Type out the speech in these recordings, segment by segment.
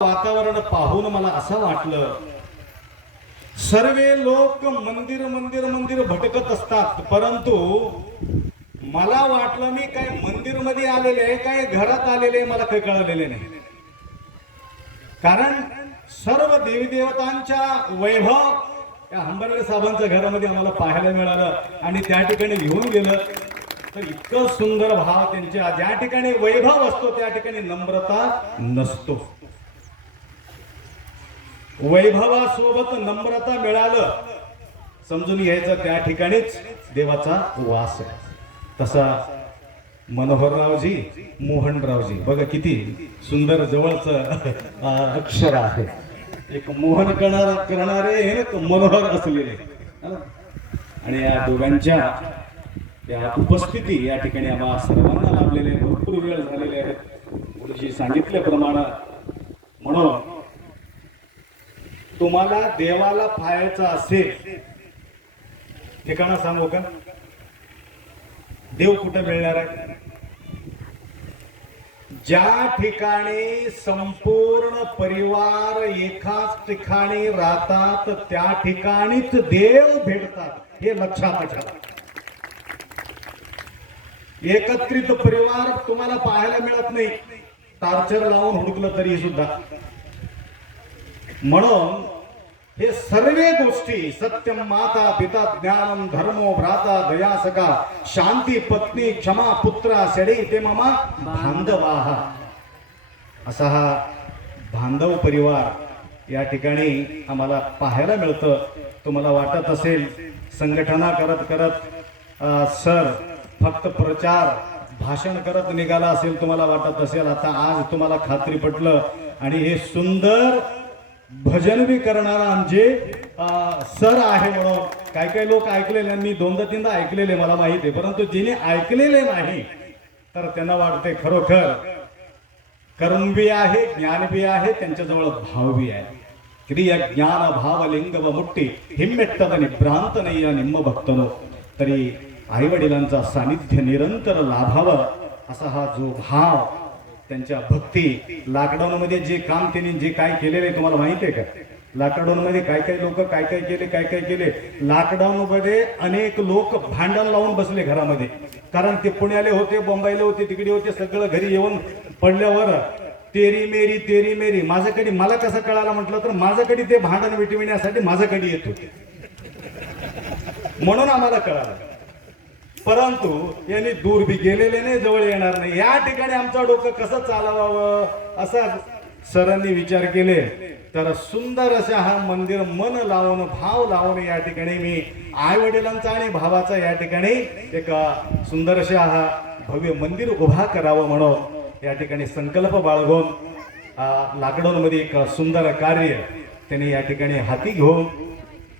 वातावरण पाहून मला असं वाटलं, सर्वे लोक मंदिर मंदिर मंदिर भटकत असतात, परंतु मला वाटलं मी काय मंदिर मध्ये आलेले आहे काय घरात आलेले मला काही कळलेले नाही. कारण सर्व देवी देवतांच्या वैभव त्या हंबर्डे साहेबांच्या घरामध्ये आम्हाला पाहायला मिळालं आणि त्या ठिकाणी घेऊन गेलं तर इतकं सुंदर भाव त्यांच्या. ज्या ठिकाणी वैभव असतो त्या ठिकाणी नम्रता नसतो. वैभवासोबत नम्रता मिळालं समजून घ्यायचं त्या ठिकाणीच देवाचा वास आहे. तसा मनोहररावजी मोहनरावजी बघा किती सुंदर जवळच अक्षर आहे. एक मोहन करणारे एक मनोहर असलेले आणि या दोघांच्या त्या उपस्थिती या ठिकाणी आम्हा सर्वांना लाभलेले भरपूर वेळ झालेले आहेत. गुरुजी सांगितल्याप्रमाणे म्हणून तुम्हाला देवाला पाहायचं असेल ठिकाण सांगू का? देव कुठे मिळणार आहे? ज्या ठिकाणी संपूर्ण परिवार एकाच ठिकाणी राहतात त्या ठिकाणीच देव भेटतात, हे लक्षात ठेवा. एकत्रित परिवार तुम्हाला पाहायला मिळत नाही, टार्चर लावून हुडकलं तरी सुद्धा. म्हणून हे सर्व गोष्टी सत्यम माता पिता ज्ञानम धर्मो भ्राता दया सखा शांती पत्नी क्षमा पुत्र षडे ते ममा बांधवाहा असा हा बांधव परिवार या ठिकाणी आम्हाला पाहायला मिळतं. तुम्हाला वाटत असेल संघटना करत करत सर फक्त प्रचार भाषण करत निघाला असेल, तुम्हाला वाटत असेल. आता आज तुम्हाला खात्री पटलं आणि हे सुंदर भजन भी करणारा आमचे सर आहे म्हणून काही काही लोक ऐकलेले, मी दोनदा तीनदा ऐकलेले मला माहिती आहे, परंतु जिने ऐकलेले नाही तर त्यांना वाटते खरोखर कर्म बी आहे ज्ञान बी आहे त्यांच्याजवळ भाव बी आहे. क्रिया ज्ञान भाव लिंग व मुट्टी हिम्मेट्टद निभ्रांत नाही या निम्म भक्तनो. तरी आई वडिलांचा सानिध्य निरंतर लाभावं असा हा जो भाव त्यांच्या भक्ती. लॉकडाऊन मध्ये जे काम त्यांनी जे काय केलेले तुम्हाला माहिती आहे का? लॉकडाऊन मध्ये काय काय लोक काय काय केले. लॉकडाऊन मध्ये अनेक लोक भांडण लावून बसले घरामध्ये, कारण ते पुण्याले होते, मुंबईला होते, तिकडे होते, सगळं घरी येऊन पडल्यावर तेरी मेरी माझ्याकडे. मला कसं कळालं म्हटलं तर माझ्याकडे ते भांडण मिटविण्यासाठी माझ्याकडे येत होते म्हणून आम्हाला कळालं. परंतु यांनी दूर बी गेलेले नाही, जवळ येणार नाही. या ठिकाणी आमचं डोकं कसं चालवावं असा सरांनी विचार केले तर सुंदर अशा हा मंदिर मन लावून भाव लावून या ठिकाणी मी आई वडिलांचा आणि भावाचा या ठिकाणी एक सुंदर अशा हा भव्य मंदिर उभा करावं म्हणून या ठिकाणी संकल्प बाळगून लॉकडाऊन मध्ये एक सुंदर कार्य त्यांनी या ठिकाणी हाती घेऊन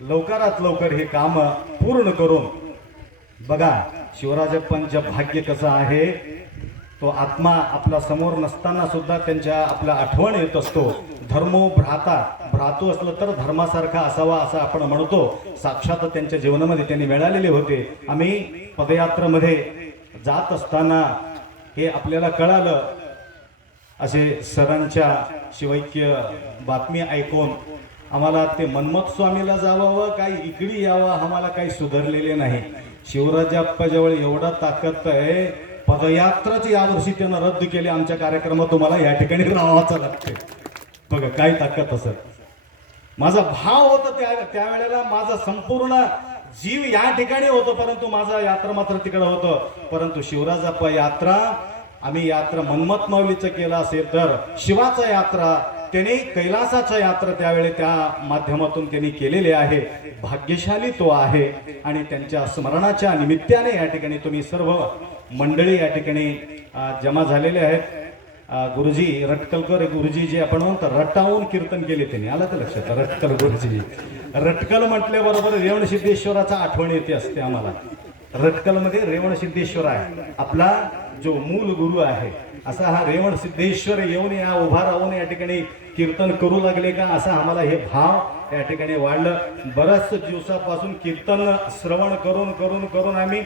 लवकरात लवकर हे काम पूर्ण करून. बघा शिवराजप्पांचं भाग्य कसं आहे, तो आत्मा आपल्या समोर नसताना सुद्धा त्यांच्या आपल्या आठवण येत असतो. धर्मो भ्राता भ्रातू असलं तर धर्मासारखा असावा असं आपण म्हणतो. साक्षात त्यांच्या जीवनामध्ये त्यांनी मिळालेले होते. आम्ही पदयात्रेमध्ये जात असताना हे आपल्याला कळालं. असे सरांच्या शिवैक्य बातमी ऐकून आम्हाला ते मन्मथ स्वामीला जावावं काही इकडे यावं आम्हाला काही सुधारलेले नाही. शिवराजप्पाजवळ एवढा ताकद आहे, पदयात्राच यावर्षी त्यानं रद्द केली. आमच्या कार्यक्रमात तुम्हाला या ठिकाणी राहावंच लागते. बघा काय ताकद असत. माझा भाव होता त्यावेळेला, माझा संपूर्ण जीव या ठिकाणी होतो, परंतु माझा यात्रा मात्र तिकडे होतं. परंतु शिवराजप्पा यात्रा आम्ही यात्रा मन्मथ माऊलीचं केला असेल तर शिवाचा यात्रा त्यांनी कैलासाच्या यात्रा त्यावेळी त्या माध्यमातून त्यांनी केलेले आहे. भाग्यशाली तो आहे आणि त्यांच्या स्मरणाच्या निमित्ताने या ठिकाणी तुम्ही सर्व मंडळी या ठिकाणी जमा झालेले आहेत. गुरुजी रटकलकर गुरुजी जे आपण म्हणतो रटावून कीर्तन केले त्यांनी, आलं तर लक्षात रटकल गुरुजी. रटकल म्हटल्याबरोबर रेवणसिद्धेश्वराचा आठवण येते असते आम्हाला. रटकलमध्ये रेवणसिद्धेश्वर आहे, आपला जो मूल गुरु आहे. असा हा रेवणसिद्धेश्वर येऊन या उभा राहून या ठिकाणी कीर्तन करू लागले का असं आम्हाला हे भाव या ठिकाणी वाढलं. बऱ्याच दिवसापासून कीर्तन श्रवण करून करून करून आम्ही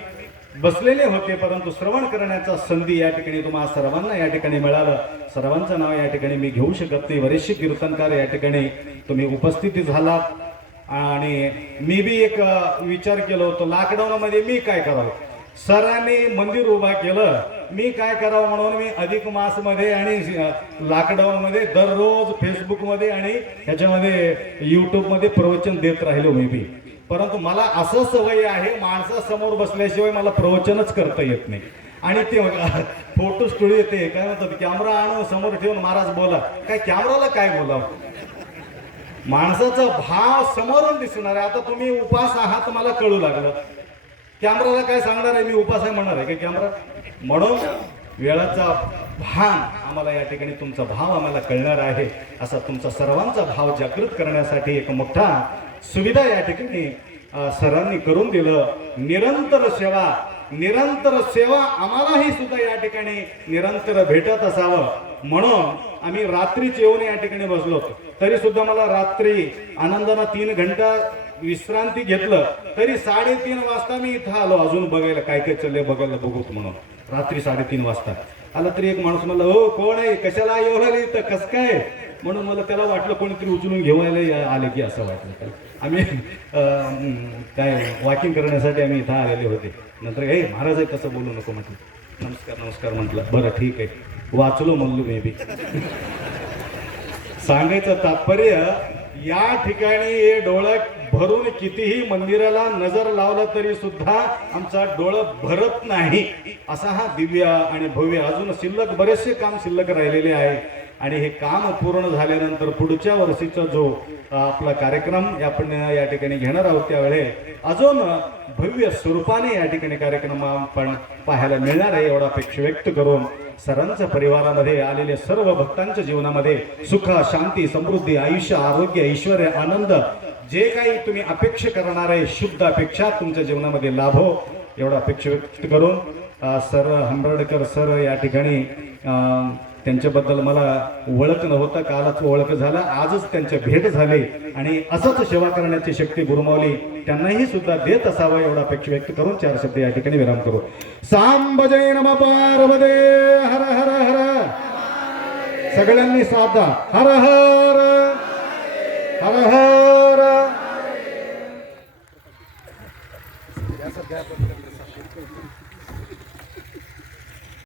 बसलेले होते, परंतु श्रवण करण्याचा संधी या ठिकाणी तुम्हा सर्वांना या ठिकाणी मिळालं. सर्वांचं नाव या ठिकाणी मी घेऊ शकत नाही. बरेचसे कीर्तनकार या ठिकाणी तुम्ही उपस्थिती झालात. आणि मी बी एक विचार केला होतो, लॉकडाऊन मध्ये मी काय करावं. सरांनी मंदिर उभा केलं, मी काय करावं म्हणून मी अधिक मास मध्ये आणि लॉकडाऊन मध्ये दररोज फेसबुक मध्ये आणि ह्याच्यामध्ये युट्यूब मध्ये प्रवचन देत राहिलो मी बी. परंतु मला असं सवय आहे, माणसासमोर बसल्याशिवाय मला प्रवचनच करता येत नाही. आणि ते फोटो स्टुडिओ येते काय म्हणतात, कॅमेरा आणून समोर ठेवून महाराज बोला, काय कॅमेराला काय बोलावं. माणसाचा भाव समोरून दिसणार आहे. आता तुम्ही उपास आहात मला कळू लागलं, कॅमेराला काय सांगणार आहे मी उपास आहे म्हणणार आहे का कॅमेरा. म्हणून वेळाचा भान आम्हाला या ठिकाणी, तुमचा भाव आम्हाला कळणार आहे. असा तुमचा सर्वांचा भाव जागृत करण्यासाठी एक मोठा सुविधा या ठिकाणी सरांनी करून दिलं. निरंतर सेवा आम्हालाही सुद्धा या ठिकाणी निरंतर भेटत असावं म्हणून आम्ही रात्रीच येऊन या ठिकाणी बसलो होतो. तरी सुद्धा मला रात्री आनंदानं 3 घंटा विश्रांती घेतलं, तरी 3:30 वाजता मी इथं आलो अजून बघायला काय काय चाललंय बघायला बघूत म्हणून. रात्री 3:30 वाजता आला तरी एक माणूस मला, हो कोण आहे, कशाला येऊ आले इथं, कसं काय म्हणून मला त्याला वाटलं कोणीतरी उचलून घेऊन आले की असं वाटलं त्याला. आम्ही काय वॉकिंग करण्यासाठी आम्ही इथं आलेले होते. नंतर हे महाराज आहे तसं बोलू नको म्हटलं. नमस्कार म्हटलं. बरं ठीक आहे, वाचलो म्हणलो मी बी. सांगायचं तात्पर्य या ठिकाणी हे डोळं भरून कितीही मंदिराला नजर लावला तरी सुद्धा आमचा डोळं भरत नाही. असा हा दिव्य आणि भव्य अजून शिल्लक बरेचसे काम शिल्लक राहिलेले आहे. आणि हे काम पूर्ण झाल्यानंतर पुढच्या वर्षीचा जो आपला कार्यक्रम आपण या ठिकाणी घेणार आहोत त्यावेळे अजून भव्य स्वरूपाने या ठिकाणी कार्यक्रम आपण पाहायला मिळणार आहे एवढा अपेक्षा व्यक्त करून सरांच्या परिवारामध्ये आलेल्या सर्व भक्तांच्या जीवनामध्ये सुख, शांती, समृद्धी, आयुष्य, आरोग्य, ऐश्वर्य, आनंद जे काही तुम्ही अपेक्षा करणार आहे शुद्ध अपेक्षा तुमच्या जीवनामध्ये लाभो एवढा अपेक्षा व्यक्त करून सर हंबर्डकर सर या ठिकाणी त्यांच्याबद्दल मला ओळख नव्हतं, कालच ओळख झाला, आजच त्यांच्या भेट झाली आणि असंच सेवा करण्याची शक्ती गुरुमाऊली त्यांनाही सुद्धा देत असावं एवढा अपेक्षा व्यक्त करून 4 शब्द या ठिकाणी विराम करू. सांब जय नम पार्वते हर हर हर. सगळ्यांनी साधा हर हर हर हर.